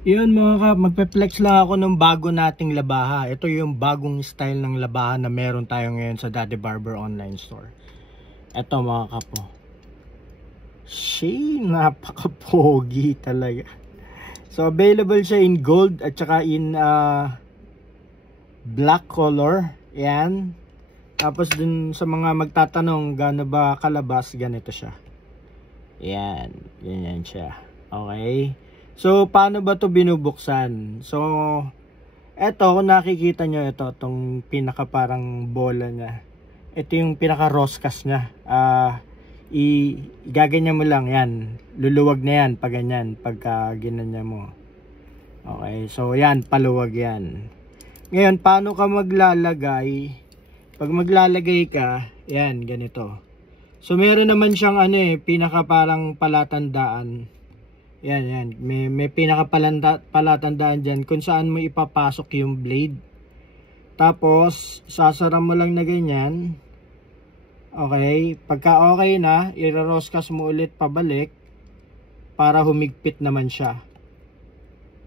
Yun mga kap, magpe-flex lang ako ng bago nating labaha. Ito yung bagong style ng labaha na meron tayo ngayon sa Daddy Barber online store. Ito mga kap, oh. Napaka-pogi talaga. So available siya in gold at saka in black color. Yan. Tapos dun sa mga magtatanong gaano ba kalabas, ganito siya. Yan, ganyan siya. Okay. So paano ba to binubuksan? So eto, kung nakikita nyo, ito itong pinaka parang bola niya. Ito yung pinaka roskas niya. Igaganyan mo lang yan. Luluwag na yan pag ganyan, pagka ginanya mo. Okay, so yan, paluwag yan. Ngayon, paano ka maglalagay? Pag maglalagay ka, yan, ganito. So meron naman siyang pinaka parang palatandaan. Yan. May pinaka palatandaan dyan kung saan mo ipapasok yung blade. Tapos, sasara mo lang na ganyan. Okay, pagka okay na, iraroskas mo ulit pabalik para humigpit naman siya.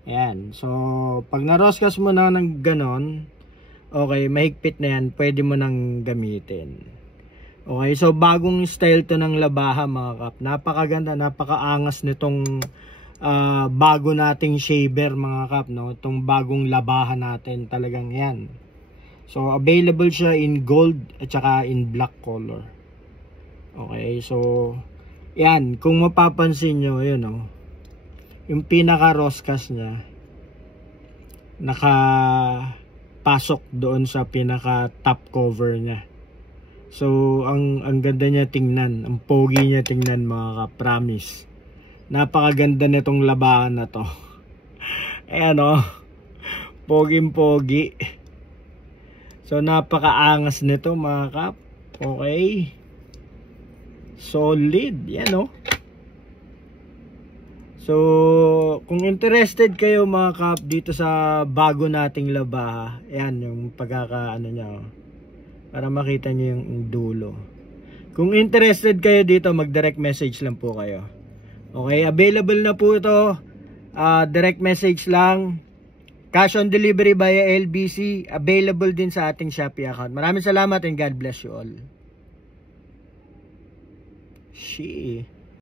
Ayan, so pag naroskas mo na ng ganon, okay, mahigpit na yan, pwede mo nang gamitin. Okay, so bagong style to ng labaha mga kap. Napakaganda, napakaangas nitong bago nating shaver mga kap, no? Itong bagong labaha natin, talagang yan. So available siya in gold at saka in black color. Okay, so yan, kung mapapansin nyo, yun o, yung pinaka roskas niya nakapasok doon sa pinaka top cover niya. So ang ganda niya tingnan, ang pogi niya tingnan mga ka-promise. Napakaganda nitong labahan na to. Ayan o, poging-pogi. So napakaangas nito mga kap. Okay. Solid, yan o. So kung interested kayo mga kap dito sa bago nating labaha, ayan yung pagkakaano niya, oh, para makita niyo yung dulo. Kung interested kayo dito, mag-direct message lang po kayo. Okay, available na po ito. Direct message lang. Cash on delivery via LBC. Available din sa ating Shopee account. Maraming salamat and God bless you all. Shee.